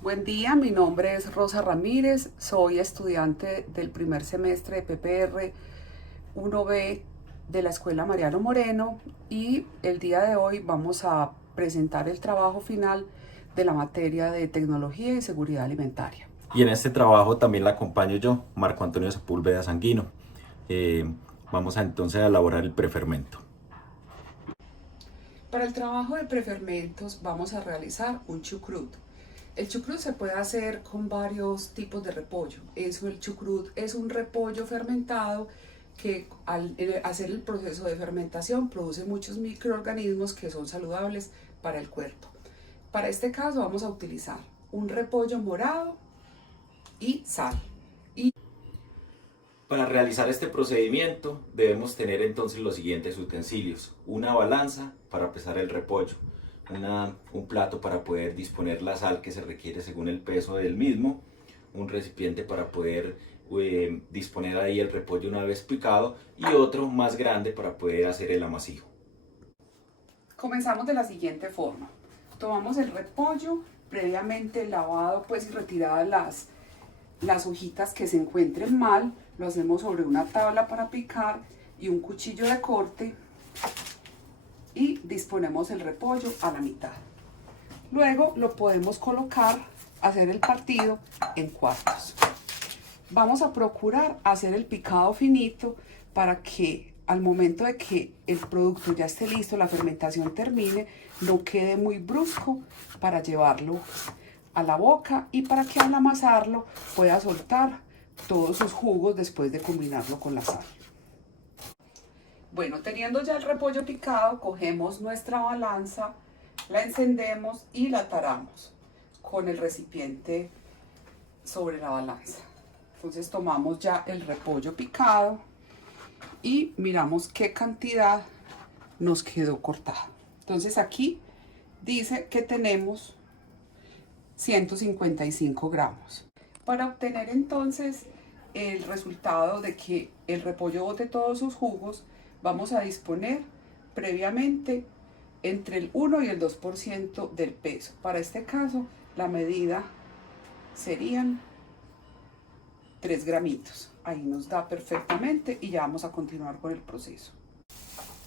Buen día, mi nombre es Rosa Ramírez, soy estudiante del primer semestre de PPR 1B de la Escuela Mariano Moreno y el día de hoy vamos a presentar el trabajo final de la materia de tecnología y seguridad alimentaria. Y en este trabajo también la acompaño yo, Marco Antonio Sepúlveda Sanguino. Eh, Vamos a entonces a elaborar el prefermento. Para el trabajo de prefermentos vamos a realizar un chucrut. El chucrut se puede hacer con varios tipos de repollo. El chucrut es un repollo fermentado que al hacer el proceso de fermentación produce muchos microorganismos que son saludables para el cuerpo. Para este caso vamos a utilizar un repollo morado y sal. Para realizar este procedimiento debemos tener entonces los siguientes utensilios: una balanza para pesar el repollo, un plato para poder disponer la sal que se requiere según el peso del mismo, un recipiente para poder disponer ahí el repollo una vez picado y otro más grande para poder hacer el amasijo. Comenzamos de la siguiente forma. Tomamos el repollo previamente lavado y retiradas las hojitas que se encuentren mal, lo hacemos sobre una tabla para picar y un cuchillo de corte y disponemos el repollo a la mitad. Luego lo podemos colocar, hacer el partido en cuartos. Vamos a procurar hacer el picado finito para que al momento de que el producto ya esté listo, la fermentación termine, no quede muy brusco para llevarlo a la boca y para que al amasarlo pueda soltar todos sus jugos después de combinarlo con la sal. Bueno, teniendo ya el repollo picado, cogemos nuestra balanza, la encendemos y la taramos con el recipiente sobre la balanza. Entonces tomamos ya el repollo picado y miramos qué cantidad nos quedó cortada. Entonces aquí dice que tenemos 155 gramos. Para obtener entonces el resultado de que el repollo bote todos sus jugos, vamos a disponer previamente entre el 1 y el 2% del peso. Para este caso, la medida serían 3 gramitos. Ahí nos da perfectamente y ya vamos a continuar con el proceso.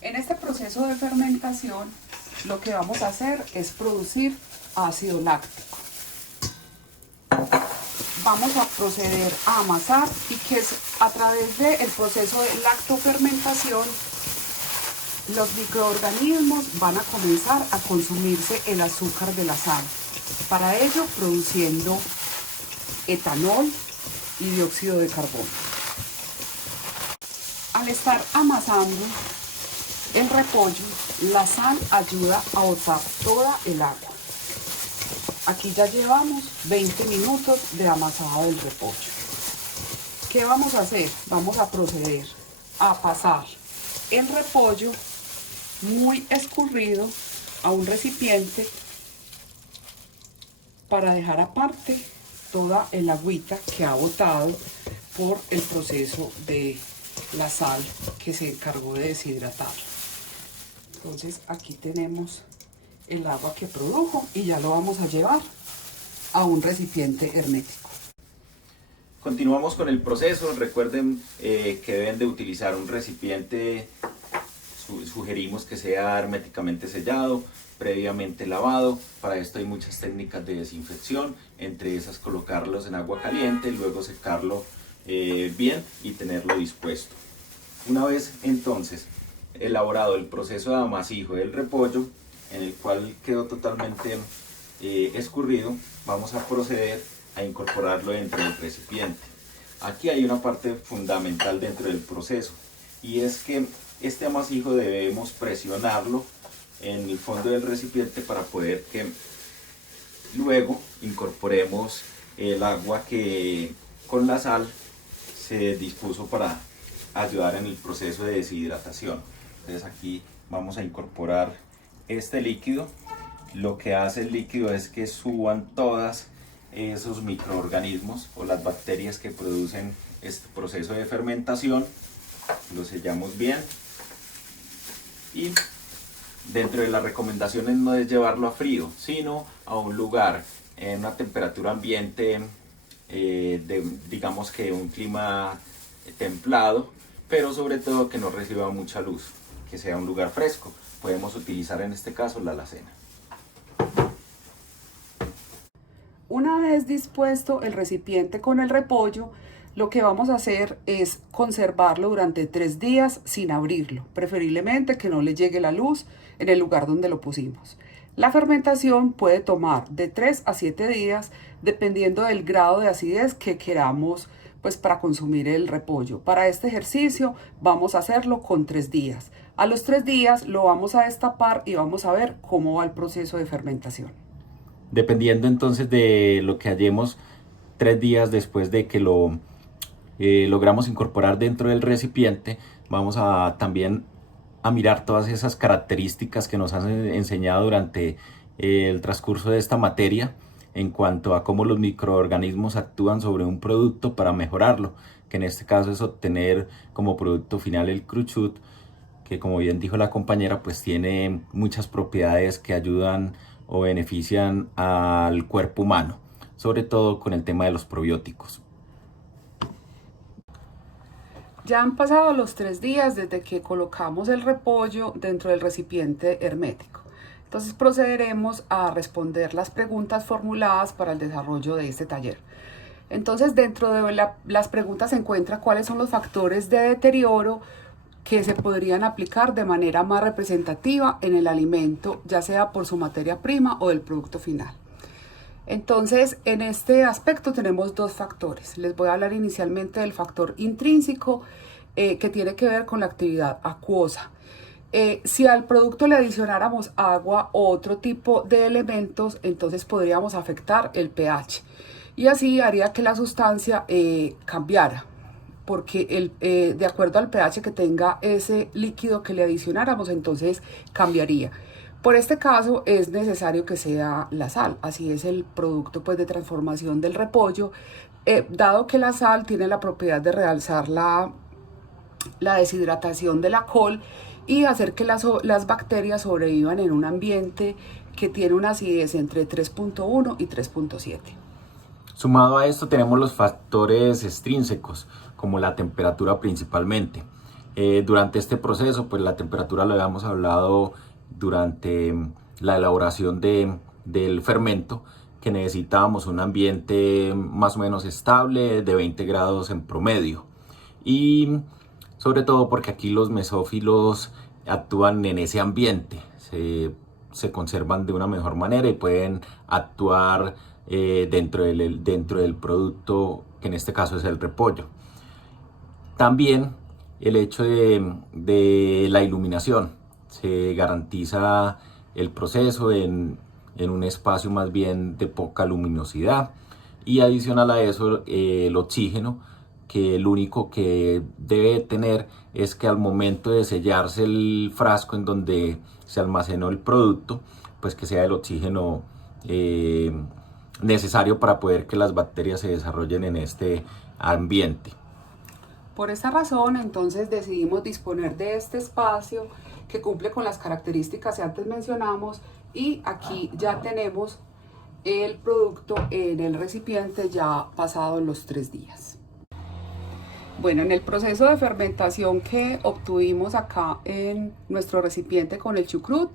En este proceso de fermentación, lo que vamos a hacer es producir ácido láctico. Vamos a proceder a amasar y que a través del proceso de lactofermentación los microorganismos van a comenzar a consumirse el azúcar de la sal. Para ello produciendo etanol y dióxido de carbono. Al estar amasando el repollo, la sal ayuda a botar toda el agua. Aquí ya llevamos 20 minutos de amasado del repollo. ¿Qué vamos a hacer? Vamos a proceder a pasar el repollo muy escurrido a un recipiente para dejar aparte toda el agüita que ha botado por el proceso de la sal que se encargó de deshidratarlo. Entonces aquí tenemos el agua que produjo y ya lo vamos a llevar a un recipiente hermético. Continuamos con el proceso. Recuerden que deben de utilizar un recipiente, sugerimos que sea herméticamente sellado, previamente lavado. Para esto hay muchas técnicas de desinfección, entre esas colocarlos en agua caliente, luego secarlo bien y tenerlo dispuesto. Una vez entonces elaborado el proceso de amasijo del repollo, en el cual quedó totalmente escurrido, vamos a proceder a incorporarlo dentro del recipiente. Aquí hay una parte fundamental dentro del proceso, y es que este amasijo debemos presionarlo en el fondo del recipiente para poder que luego incorporemos el agua que con la sal se dispuso para ayudar en el proceso de deshidratación. Entonces aquí vamos a incorporar este líquido. Lo que hace el líquido es que suban todas esos microorganismos o las bacterias que producen este proceso de fermentación. Lo sellamos bien y dentro de las recomendaciones no es llevarlo a frío, sino a un lugar en una temperatura ambiente, digamos que un clima templado, pero sobre todo que no reciba mucha luz, que sea un lugar fresco. Podemos utilizar en este caso la alacena. Una vez dispuesto el recipiente con el repollo, lo que vamos a hacer es conservarlo durante 3 días sin abrirlo, preferiblemente que no le llegue la luz en el lugar donde lo pusimos. La fermentación puede tomar de 3 a 7 días dependiendo del grado de acidez que queramos pues para consumir el repollo. Para este ejercicio vamos a hacerlo con 3 días. A los 3 días lo vamos a destapar y vamos a ver cómo va el proceso de fermentación. Dependiendo entonces de lo que hallemos 3 días después de que lo logramos incorporar dentro del recipiente, vamos a también a mirar todas esas características que nos han enseñado durante el transcurso de esta materia en cuanto a cómo los microorganismos actúan sobre un producto para mejorarlo, que en este caso es obtener como producto final el cruchut, que como bien dijo la compañera, pues tiene muchas propiedades que ayudan o benefician al cuerpo humano, sobre todo con el tema de los probióticos. Ya han pasado los 3 días desde que colocamos el repollo dentro del recipiente hermético. Entonces procederemos a responder las preguntas formuladas para el desarrollo de este taller. Entonces dentro de las preguntas se encuentra cuáles son los factores de deterioro que se podrían aplicar de manera más representativa en el alimento, ya sea por su materia prima o del producto final. Entonces, en este aspecto tenemos 2 factores. Les voy a hablar inicialmente del factor intrínseco, que tiene que ver con la actividad acuosa. Si al producto le adicionáramos agua o otro tipo de elementos, entonces podríamos afectar el pH. Y así haría que la sustancia cambiara, porque de acuerdo al pH que tenga ese líquido que le adicionáramos, entonces cambiaría. Por este caso es necesario que sea la sal, así es el producto pues de transformación del repollo, dado que la sal tiene la propiedad de realzar la deshidratación de la col y hacer que las bacterias sobrevivan en un ambiente que tiene una acidez entre 3.1 y 3.7. Sumado a esto tenemos los factores extrínsecos, como la temperatura principalmente. Durante este proceso, pues la temperatura lo habíamos hablado durante la elaboración del fermento, que necesitábamos un ambiente más o menos estable de 20 grados en promedio. Y sobre todo porque aquí los mesófilos actúan en ese ambiente, se conservan de una mejor manera y pueden actuar dentro del producto, que en este caso es el repollo. También el hecho de la iluminación, se garantiza el proceso en un espacio más bien de poca luminosidad, y adicional a eso el oxígeno, que lo único que debe tener es que al momento de sellarse el frasco en donde se almacenó el producto, pues que sea el oxígeno necesario para poder que las bacterias se desarrollen en este ambiente. Por esta razón, entonces decidimos disponer de este espacio que cumple con las características que antes mencionamos, y aquí ya tenemos el producto en el recipiente ya pasado los 3 días. Bueno, en el proceso de fermentación que obtuvimos acá en nuestro recipiente con el chucrut,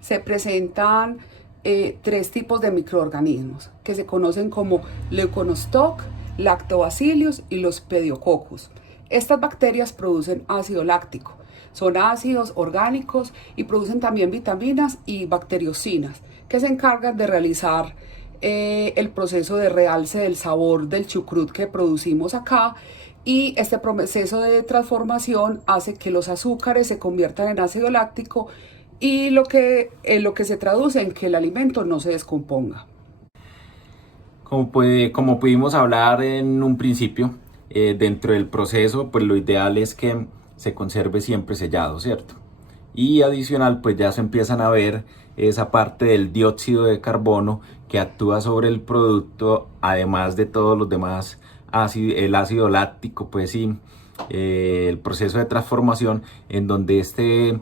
se presentan 3 tipos de microorganismos que se conocen como Leuconostoc, Lactobacillus y los Pediococcus. Estas bacterias producen ácido láctico, son ácidos orgánicos y producen también vitaminas y bacteriocinas que se encargan de realizar el proceso de realce del sabor del chucrut que producimos acá, y este proceso de transformación hace que los azúcares se conviertan en ácido láctico, y lo que se traduce en que el alimento no se descomponga. Como pudimos hablar en un principio, dentro del proceso, pues lo ideal es que se conserve siempre sellado, ¿cierto? Y adicional, pues ya se empiezan a ver esa parte del dióxido de carbono que actúa sobre el producto, además de todos los demás ácidos, el ácido láctico, pues sí, el proceso de transformación en donde este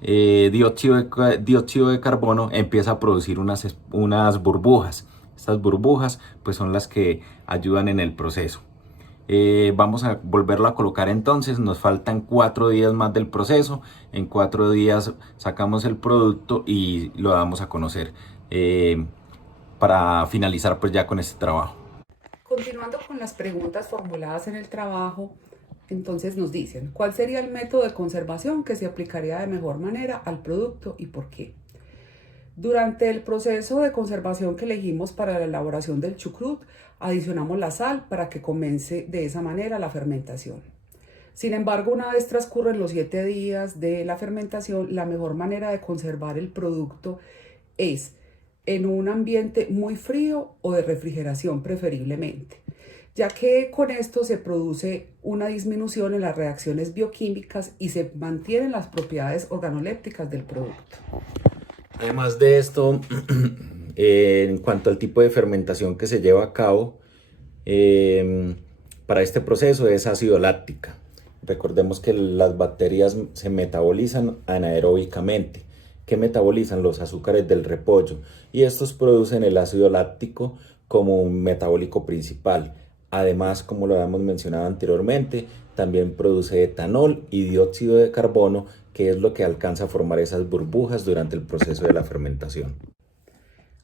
dióxido de carbono empieza a producir unas burbujas, Estas burbujas pues son las que ayudan en el proceso. Vamos a volverlo a colocar entonces, nos faltan 4 días más del proceso, en 4 días sacamos el producto y lo damos a conocer para finalizar pues ya con este trabajo. Continuando con las preguntas formuladas en el trabajo, entonces nos dicen, ¿cuál sería el método de conservación que se aplicaría de mejor manera al producto y por qué? Durante el proceso de conservación que elegimos para la elaboración del chucrut, adicionamos la sal para que comience de esa manera la fermentación. Sin embargo, una vez transcurren los 7 días de la fermentación, la mejor manera de conservar el producto es en un ambiente muy frío o de refrigeración preferiblemente, ya que con esto se produce una disminución en las reacciones bioquímicas y se mantienen las propiedades organolépticas del producto. Además de esto, en cuanto al tipo de fermentación que se lleva a cabo, para este proceso es ácido láctica. Recordemos que las bacterias se metabolizan anaeróbicamente. ¿Qué metabolizan? Los azúcares del repollo. Y estos producen el ácido láctico como un metabólico principal. Además, como lo habíamos mencionado anteriormente, también produce etanol y dióxido de carbono, que es lo que alcanza a formar esas burbujas durante el proceso de la fermentación.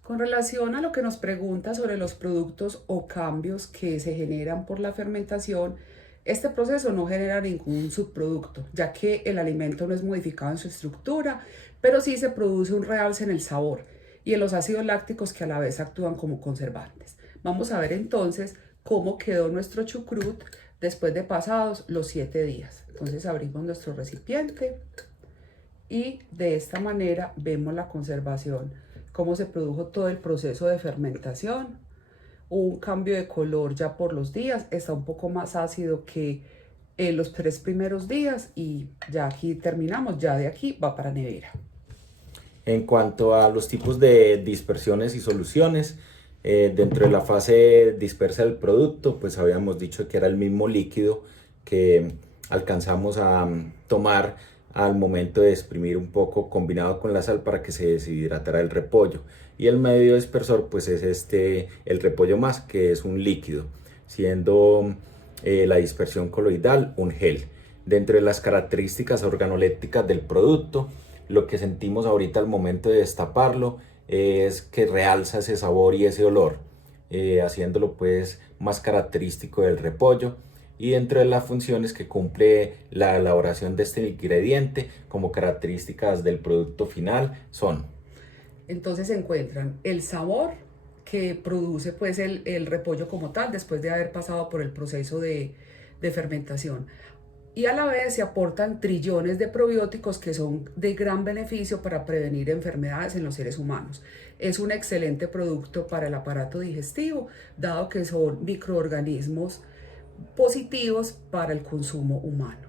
Con relación a lo que nos pregunta sobre los productos o cambios que se generan por la fermentación, este proceso no genera ningún subproducto, ya que el alimento no es modificado en su estructura, pero sí se produce un realce en el sabor y en los ácidos lácticos que a la vez actúan como conservantes. Vamos a ver entonces cómo quedó nuestro chucrut después de pasados los 7 días. Entonces abrimos nuestro recipiente y de esta manera vemos la conservación, cómo se produjo todo el proceso de fermentación. Hubo un cambio de color ya por los días, está un poco más ácido que en los 3 primeros días y ya aquí terminamos, ya de aquí va para nevera. En cuanto a los tipos de dispersiones y soluciones, dentro de la fase dispersa del producto, pues habíamos dicho que era el mismo líquido que alcanzamos a tomar al momento de exprimir un poco combinado con la sal para que se deshidratara el repollo. Y el medio dispersor pues es el repollo más, que es un líquido, siendo la dispersión coloidal un gel. Dentro de las características organolépticas del producto, lo que sentimos ahorita al momento de destaparlo es que realza ese sabor y ese olor, haciéndolo pues más característico del repollo. Y dentro de las funciones que cumple la elaboración de este ingrediente como características del producto final son: entonces se encuentran el sabor que produce pues el repollo como tal después de haber pasado por el proceso de fermentación, y a la vez se aportan trillones de probióticos que son de gran beneficio para prevenir enfermedades en los seres humanos. Es un excelente producto para el aparato digestivo, dado que son microorganismos positivos para el consumo humano.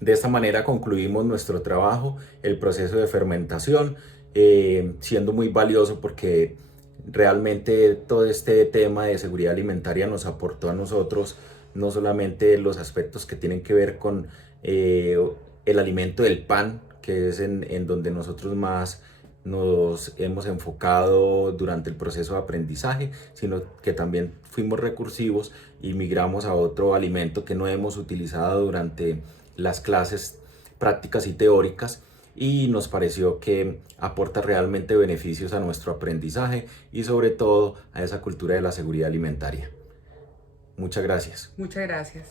De esta manera concluimos nuestro trabajo, el proceso de fermentación, siendo muy valioso porque realmente todo este tema de seguridad alimentaria nos aportó a nosotros no solamente los aspectos que tienen que ver con el alimento del pan, que es en donde nosotros más nos hemos enfocado durante el proceso de aprendizaje, sino que también fuimos recursivos y migramos a otro alimento que no hemos utilizado durante las clases prácticas y teóricas, y nos pareció que aporta realmente beneficios a nuestro aprendizaje y sobre todo a esa cultura de la seguridad alimentaria. Muchas gracias. Muchas gracias.